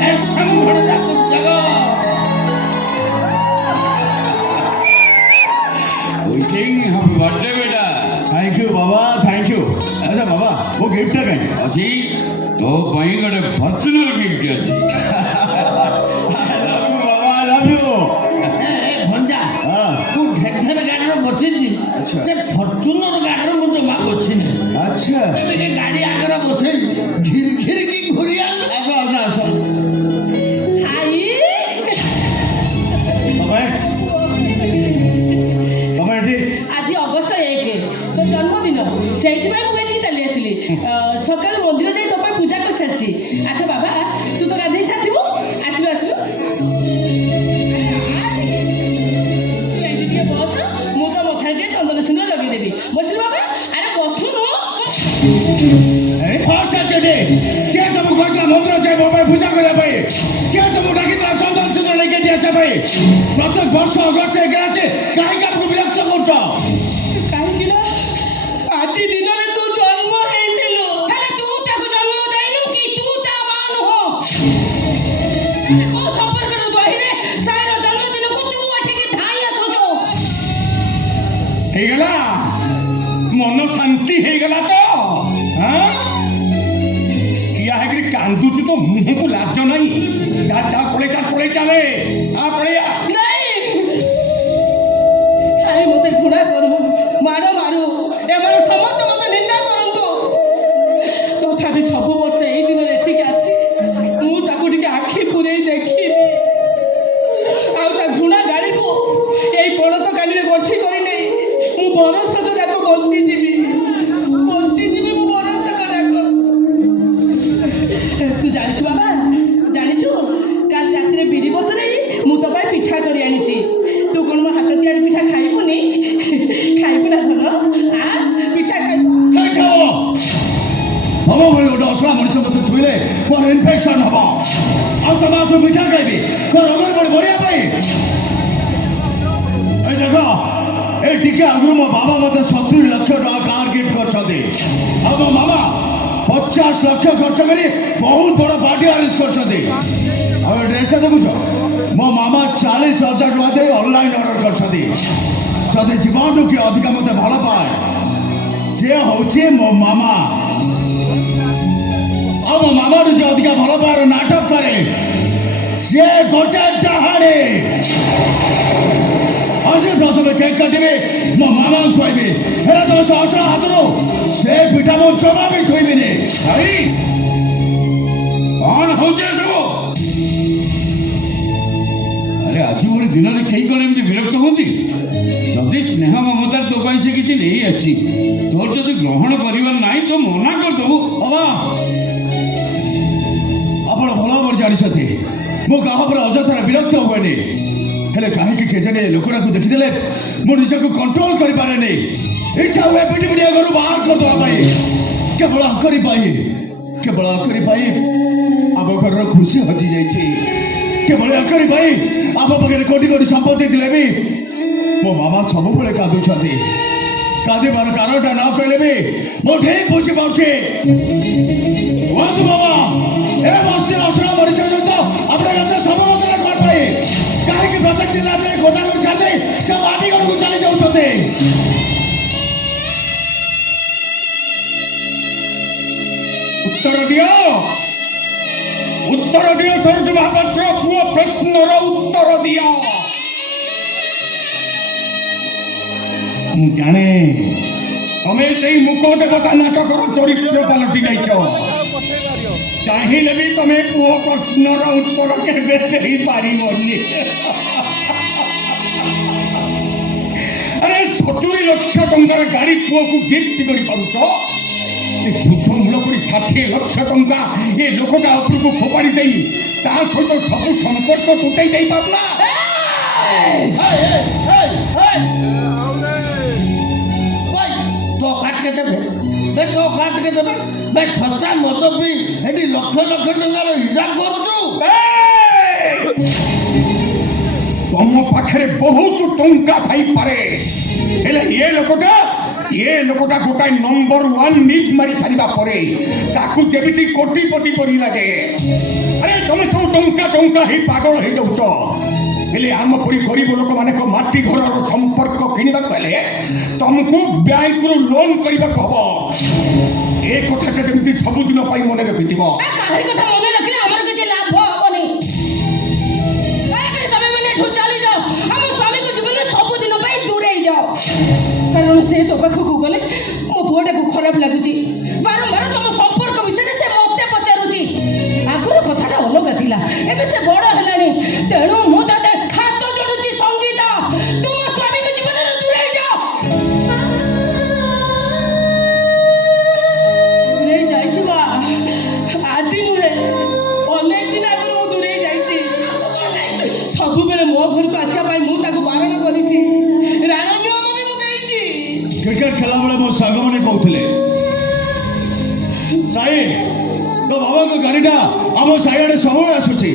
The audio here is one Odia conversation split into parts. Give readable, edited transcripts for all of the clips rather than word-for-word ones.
हैंडसम घोड़ा कुछ जगह विशिंग हैप्पी बर्थडे बेटा। Thank you Baba thank you. अच्छा बाबा वो गिफ्ट कहीं अच्छी तो पई गटे पर्सनल गिफ्ट अच्छी बाबा आई लव यू। भंजा हाँ तू ढेर गाड़ी बसी अच्छा। से फॉर्च्यूनर गाड़ी में जमा बसी अच्छा गाड़ी आगे बसे घिर घिर की घुरिया आसा आसा आसा ସାଇ ତମେ ତମେ ଏଠି ଆଜି ଅଗଷ୍ଟ 1 ତୋ ଜନ୍ମଦିନ ସେଇଥିପାଇଁ ମୁଁ ଏଠିକି ଚାଲି ଆସିଲି ସକାଳୁ ମନ୍ଦିର ଯାଇ ତୋ ପାଇଁ ପୂଜା କରିସାରିଛି। ଆଚ୍ଛା ବାବା ତୁ ତ ଗାଧେଇ ସାରିଥିବୁ ଆସିଲୁ ଆସିଲୁ ତୁ ଏଇଠି ଟିକେ ବସ ମୁଁ ତ ମଥାରେ ଟିକେ ଚନ୍ଦନ ସିନ୍ଦୁର ଲଗେଇଦେବି ବସିଲୁ ବାବା ଆରେ ବସୁନୁ ଫର୍ସା ଚେଡେ କିଏ ତମକୁ କହିଥିଲା ମନ୍ଦିର ଯାଇ ମୋ ପାଇଁ ପୂଜା କରିବା ପାଇଁ? କିଏ ତମକୁ ଡାକିଥିଲା ଚନ୍ଦନ ଚିତ୍ର ନେଇକି ଦିଆଯିବା ପାଇଁ? ପ୍ରତ୍ୟେକ ବର୍ଷ ଅଗଷ୍ଟ 1 ଆସେ କାହିଁକି ଆମକୁ ବିରକ୍ତ କରୁଛ? କାହିଁକି ନା ଆଜି ଦିନରେ ତୁ ଜନ୍ମ ହେଇଥିଲୁ ହେଲେ ତୁ ତାକୁ ଜନ୍ମ ଦେଇନୁ କି ତୁ ତା ମା ନୁହଁ। ମୋ ସମ୍ପର୍କର ଦହିରେ ସାଇର ଜନ୍ମଦିନକୁ ତୁ ଏଠିକି ଧାଇଁ ଆସୁଛୁ। ହେଇଗଲା ମନ ଶାନ୍ତି ହେଇଗଲା ତ? ଠିଆ ହେଇକି କାନ୍ଦୁଛୁ ତ ମୁହଁକୁ ଲାଜ ନାହିଁ? ଯା ଯା ପଳେଇ ଚାଲେ ପଳେଇଆ। ନାଇଁ ସାଇ ମତେ ଘୃଣା କରୁ ମାଡ଼ ମାରୁ ଏମାନେ ସମସ୍ତେ ମତେ ନିନ୍ଦା କରନ୍ତୁ ତଥାପି ସବୁ ବର୍ଷ ଏଇ ଦିନରେ ଏଠିକି ଆସି ମୁଁ ତାକୁ ଟିକେ ଆଖି ପୁରେଇ ଦେଖିବି ଆଉ ତା ଘୃଣା ଗାଳିକୁ ଏଇ ପଣତ କାନିରେ ଗଣ୍ଠି କରିନେଇ ମୁଁ ବରଷକ ଯାକ ବଞ୍ଚିଯିବି ମୁଁ ବରଷକ ଯାକ। ତୁ ଜାଣିଛୁ ବାବା ଜାଣିଛୁ କାଲି ରାତିରେ ବିରି ବତୁରେଇ ମୁଁ ତୋ ପାଇଁ ପିଠା କରି ଆଣିଛି ତୁ କ'ଣ ମୋ ହାତ ତିଆରି ପିଠା ଖାଇବୁନି ଖାଇବୁ ନା ଧନ ପିଠା ଖାଇବୁ। ହବ ଭଳି ଗୋଟେ ଅସଲା ମଣିଷ ମତେ ଛୁଇଁଲେ ମୋର ଇନଫେକ୍ସନ ହବ ଆଉ ତମେ ତୁ ମିଠା ଖାଇବି ରୋଗରେ ପଡ଼ି ମରିବା ପାଇଁ? ଏଇ ଦେଖ ଏଇ ଟିକେ ଆଗରୁ ମୋ ବାବା ମତେ 70 ଲକ୍ଷ ଟଙ୍କା କାର୍ ଗିଫ୍ଟ କରିଛନ୍ତି ଆଉ ମୋ ମାମା 50 ଲକ୍ଷ ଖର୍ଚ୍ଚ କରି ବହୁତ ବଡ଼ ପାର୍ଟି ଆରେଞ୍ଜ କରିଛନ୍ତି। ଆଉ ଏ ଡ୍ରେସଟା ଦେଖୁଛ ମୋ ମାମା 40,000 ଟଙ୍କା ଦେଇ ଅନଲାଇନ୍ ଅର୍ଡର କରିଛନ୍ତି। ଯଦି ଜୀବନଠୁ କିଏ ଅଧିକା ମତେ ଭଲ ପାଏ ସେ ହଉଛି ମୋ ମାମା ଆଉ ମୋ ମାମାଠୁ ଯିଏ ଅଧିକା ଭଲ ପାଇବାର ନାଟକ କରେ ସେ ଗୋଟେ ଡାହାଣୀ। ଆଜି ପ୍ରଥମେ କେକ୍ କାଟିବେ ମୋ ମାମାଙ୍କୁ ଖୁଆଇବେ ହେଲେ ତମ ସହସ୍ର ହାତରୁ ସେ ପିଠା ମୁଁ ଜମା ବି ଛୁଇଁବିନି। ଭାଇ କ'ଣ ହଉଛି ଏସବୁ? ଆରେ ଆଜି ଭଳି ଦିନରେ କେହି କ'ଣ ଏମିତି ବିରକ୍ତ ହୁଅନ୍ତି? ଯଦି ସ୍ନେହ ମମତାର ତୋ ପାଇଁ ସେ କିଛି ନେଇ ଆସିଛି ତୋର ଯଦି ଗ୍ରହଣ କରିବାର ନାହିଁ ତ ମନା କରିଦେବୁ। ବାବା ଆପଣ ଭଲ ଭାବରେ ଜାଣିଛନ୍ତି ମୁଁ କାହା ଉପରେ ଅଯଥାରେ ବିରକ୍ତ ହୁଏନି ହେଲେ କାହିଁକି କେଜାଣି ଲୋକଟାକୁ ଦେଖିଦେଲେ ମୁଁ ନିଜକୁ କଣ୍ଟ୍ରୋଲ କରିପାରେନି। ଇଚ୍ଛା ହୁଏ ପିଟି ପିଟିଆ ଘରୁ ବାହାର କରିଦେବା ପାଇଁ କେବଳ ଆଙ୍କରି ପାଇଁ ଆମ ଘରର ଖୁସି ହଜିଯାଇଛି। କେବଳ ଆଙ୍କରି ପାଇଁ ଆମ ପାଖରେ କୋଟି କୋଟି ସମ୍ପତ୍ତି ଥିଲେ ବି ମୋ ମାମା ସବୁବେଳେ କାନ୍ଦୁଛନ୍ତି। କାନ୍ଦିବାର କାରଣଟା ନ କହିଲେ ବି ମୁଁ ଠିକ ବୁଝିପାରୁଛି। କୁହନ୍ତୁ ବାବା ଏ ବସ୍ତି ଅସନା ମଣିଷ ସହିତ ଆପଣ ଏତେ ସମବେଦନା କ'ଣ ପାଇଁ? କାହିଁକି ପ୍ରତ୍ୟେକ ଦିନ ରାତିରେ ଗୋଟା କରି ଛାଡ଼ି ସେ ମାଟି ଘରକୁ ଚାଲି ଯାଉଛନ୍ତି? ଉତ୍ତର ଦିଅ ସରୋଜ ମହାପାତ୍ର ପୁଅ ପ୍ରଶ୍ନର ଉତ୍ତର ଦିଅ। ମୁଁ ଜାଣେ ତମେ ସେଇ ମୁକ ଦେବତା ନାଟକର ଚରିତ୍ର ପାଲଟି ଯାଇଛ। ଚାହିଁଲେ ବି ତମେ ପୁଅ ପ୍ରଶ୍ନର ଉତ୍ତର କେବେ ଦେଇପାରିବନି। ଆରେ 70 ଲକ୍ଷ ଟଙ୍କାର ଗାଡ଼ି ପୁଅକୁ ଗିଫ୍ଟ କରିପାରୁଛ ସୁଧ ମୂଳ କରି 60 ଲକ୍ଷ ଟଙ୍କା ଏ ଲୋକଟା ଉପରକୁ ଫୋପାଡ଼ି ଦେଇ ତା ସହିତ ସବୁ ସମ୍ପର୍କ ତୁଟେଇ ଦେଇପାରୁନା? ଛତା ମଦ ପିଇ ଏଠି ଲକ୍ଷ ଲକ୍ଷ ଟଙ୍କାର ହିସାବ କରୁଛୁ? ତମ ପାଖରେ ବହୁତ ଟଙ୍କା ଥାଇପାରେ ହେଲେ ଏ ଲୋକଟା ଗୋଟାଏ ନମ୍ବର 1 ନିଟ୍ ମାରି ସାରିବା ପରେ ତାକୁ ଯେମିତି କୋଟିପତି ପରି ଲାଗେ। ତମେ ସବୁ ଟଙ୍କା ଟଙ୍କା ହେଇ ପାଗଳ ହେଇଯାଉଛ। ହେଲେ ଆମ ପରି ଗରିବ ଲୋକମାନଙ୍କ ମାଟି ଘରର ସମ୍ପର୍କ କିଣିବାକୁ ହେଲେ ତମକୁ ବ୍ୟାଙ୍କରୁ ଲୋନ୍ କରିବାକୁ ହବ। ଏ କଥାଟା ଯେମିତି ସବୁଦିନ ପାଇଁ ମନେ ରଖିଥିବ। କାହାରି କଥା ମନେ ରଖିଲେ ଆମର କିଛି ଲାଭ ହବନି। ତମେ ମାନେ ଏଠୁ ଚାଲିଯାଅ, ଆମ ସ୍ୱାମୀଙ୍କ ଜୀବନରେ ସବୁଦିନ ପାଇଁ ଦୂରେଇ ଯାଅ। କାରଣ ସେ ତୋ ପାଖକୁ ଗଲେ ମୋ ପୁଅଟାକୁ ଖରାପ ଲାଗୁଛି। ବାରମ୍ବାର ତମ ସମ୍ପର୍କ ବିଷୟରେ ସେ ମତେ ପଚାରୁଛି। ଆଗରୁ କଥାଟା ଅଲଗା ଥିଲା, ଏବେ ସେ ବଡ଼ ହେଲାଣି। ତେଣୁ ମୁଁ ତତେ ହାତ ଯୋଡୁଛି ସଙ୍ଗୀତ, ତୁମ ସ୍ୱାମୀଙ୍କ ଜୀବନରୁ ଦୂରେଇ ଯାଅ। ଦୂରେଇ ଯାଇଛି ମା, ଆଜି ନୁହେଁ, ଅନେକ ଦିନ ଆଗରୁ ମୁଁ ଦୂରେଇ ଯାଇଛି। ସବୁବେଳେ ମୋ ଘରକୁ ଆସିବା ପାଇଁ ମୁଁ ତାକୁ ବାରଣ କରିଛି, ରାଣ ନିୟମ ବି ମୁଁ ଦେଇଛି। କ୍ରିକେଟ ଖେଲା ବେଳେ ମୋ ସାଙ୍ଗମାନେ କହୁଥିଲେ, ସାଇ ତୋ ବାବାଙ୍କ ଗାଡ଼ିଟା ଆମ ସାଇଆଡ଼େ ସବୁବେଳେ ଆସୁଛି।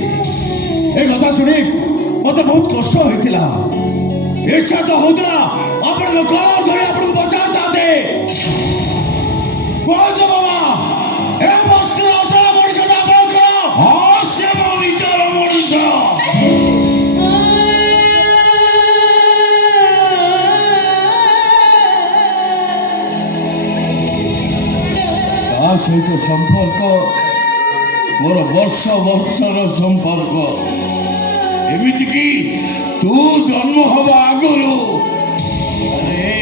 ଏ କଥା ଶୁଣି ମତେ ବହୁତ କଷ୍ଟ ହୋଇଥିଲା। ଇଚ୍ଛା ତ ହଉଥିଲା ଆପଣଙ୍କ କଳା ଧରି ଆପଣଙ୍କୁ ବଚାଇଥାନ୍ତେ। କୁହନ୍ତୁ ବାବା, ଏ ବସ୍ତିର ଅସଲ ମଣିଷଟା ଆପଣଙ୍କର? ହଁ, ସେ ମୋ ନିଜର ମଣିଷ। ତା ସହିତ ସମ୍ପର୍କ ମୋର ବର୍ଷ ବର୍ଷର ସମ୍ପର୍କ। ଏମିତିକି ତୁ ଜନ୍ମ ହବା ଆଗରୁ। ଆରେ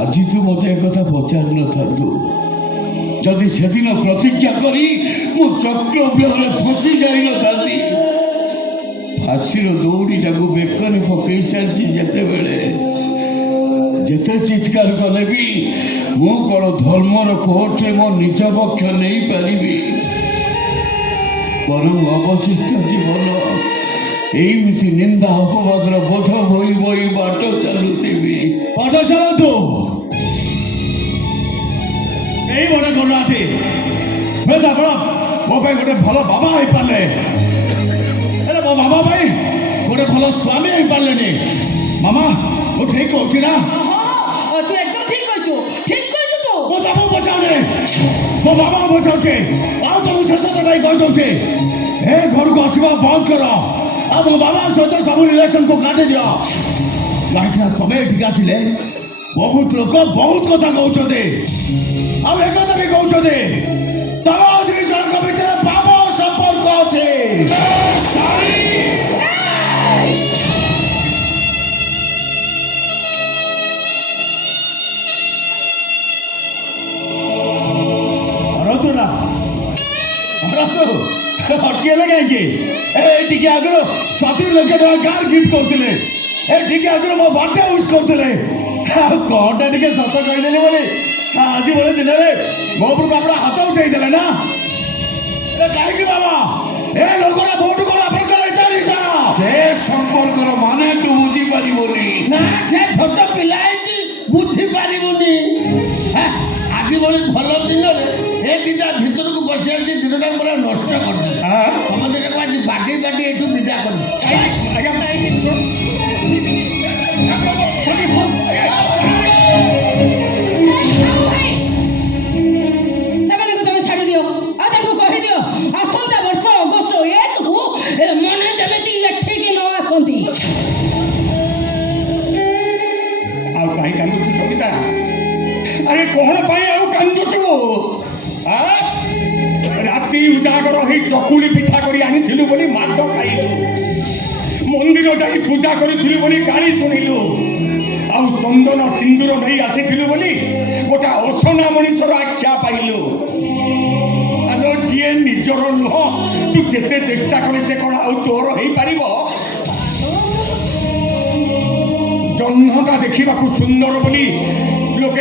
ଆଜି ତୁ ମତେ ଏକଥା ପଚାରିନଥାନ୍ତୁ ଯଦି ସେଦିନ ପ୍ରତିଜ୍ଞା କରି ମୁଁ ଚକ୍ରବ୍ୟୁହରେ ଫସି ଯାଇନଥାନ୍ତି। ଫାଶୀର ଦୌଡ଼ିଟାକୁ ବେକରେ ପକେଇ ସାରିଛି ଯେତେବେଳେ, ଯେତେ ଚିତ୍କାର କଲେ ବି ମୁଁ କ'ଣ ଧର୍ମର କୋର୍ଟରେ ମୋ ନିଜ ପକ୍ଷ ନେଇପାରିବି? ବରଂ ଅବଶିଷ୍ଟ ଜୀବନ ଏଇମିତି ନିନ୍ଦା ଅପବାଦର ବୋଝ ବୋଇ ବୋଇ ବାଟ ଚାଲୁଥିବି। ବାଟ ଚାଲନ୍ତୁ, ଏଇ ଗୋଟେ କରୁନାହାନ୍ତି। ହୁଏତ ଆପଣ ମୋ ପାଇଁ ଗୋଟେ ଭଲ ବାବା ହେଇପାରିଲେ, ହେଲେ ମୋ ବାବା ପାଇଁ ଗୋଟେ ଭଲ ସ୍ୱାମୀ ହେଇପାରିଲେନି। ମାମା, ମୁଁ ଠିକ କହୁଛି ନା? ତୁ একদম ঠিক কইছো, ঠিক কইছো তো। ମୁଁ ତମକୁ ବଚାଉନି, ମୋ ବାବାକୁ ବଚାଉଛି। ଆଉ ତମକୁ ଶେଷ ପାଇଁ କହିଦଉଛି, ଏ ଘରକୁ ଆସିବା ବନ୍ଦ କର। ଆଉ ମୋ ବାବା ସହିତ ସବୁ ରିଲେସନକୁ କାଟି ଦିଅ। କାହିଁକିନା ତମେ ଏଠିକି ଆସିଲେ ବହୁତ ଲୋକ ବହୁତ କଥା କହୁଛନ୍ତି। ଆଉ ଏକଥା ବି କହୁଛନ୍ତି ତମ ଦୁଇ ଜଣଙ୍କ ଭିତରେ ପାପ ସମ୍ପର୍କ ଅଛି। ଅଟକେଇଲେ କାହିଁକି? ଟିକେ ଆଗରୁ 70 ଲକ୍ଷ ଟଙ୍କା କାର୍ ଗିଫ୍ଟ କରୁଥିଲେ, ଟିକେ ଆଗରୁ ମୋ ବାର୍ଥଡେ ୱିଶ୍ କରୁଥିଲେ। ଆଉ କଣଟା ଟିକେ ସତ କହିଲେନି ବୋଲି ଆଜି ଭଳି ଦିନରେ ମୋ ଉପରକୁ ଆପଣ ହାତ ଉଠେଇଦେଲେ ନା? କାହିଁକି ବାବା? ଏ ଲୋକଟା ମୋଠୁ କ'ଣ ଆପଣଙ୍କର ଏତେ ନିଶାଣ? ସେ ସମ୍ପର୍କର ମାନେ ତୁ ବୁଝିପାରିବୁନି। ନା, ସେ ଛୋଟ ପିଲା ହେଇଛି, ବୁଝି ପାରିବୁନି। ଆଜି ଭଳି ଭଲ ଦିନରେ ଏ ଦିଟା ଭିତରକୁ ବସି ଆସିଛି, ଦିନଟା ପୁରା ନଷ୍ଟ କରିଦେଲେ। ତମ ଦିନକୁ ଆଜି ବାଟି ବାଟି ଏଠୁ ବିଦା କରିଦେଲେ। ସେମାନଙ୍କୁ ତମେ ଛାଡ଼ି ଦିଅ, ଆଉ ତାଙ୍କୁ କହିଦିଅ ଆସନ୍ତା ବର୍ଷ ଅଗଷ୍ଟ 1କୁ ଏମାନେ ଯେମିତି ଏଠିକି ନ ଆସନ୍ତି। ଆଉ କାହିଁ କାନ୍ଦୁଛୁ ସବିତା? ଆରେ କଣ ପାଇଁ ଆଉ କାନ୍ଦୁଛୁ? ରାତି ଉଜାଗର ହେଇ ଚକୁଳି ପିଠା କରି ଆଣିଥିଲୁ ବୋଲି ମାଡ଼ ଖାଇଲୁ, ମନ୍ଦିର ଯାଇ ପୂଜା କରିଥିଲୁ ବୋଲି ଗାଳି ଶୁଣିଲୁ, ଆଉ ଚନ୍ଦନ ସିନ୍ଦୁର ନେଇ ଆସିଥିଲୁ ବୋଲି ଗୋଟେ ଅସନା ମଣିଷର ଆଖ୍ୟା ପାଇଲୁ। ଆଲୋ, ଯିଏ ନିଜର ନୁହଁ ତୁ ଯେତେ ଚେଷ୍ଟା କଲେ ସେ କ'ଣ ଆଉ ତୋର ହେଇପାରିବ? ଜହ୍ନଟା ଦେଖିବାକୁ ସୁନ୍ଦର ବୋଲି ଲୋକେ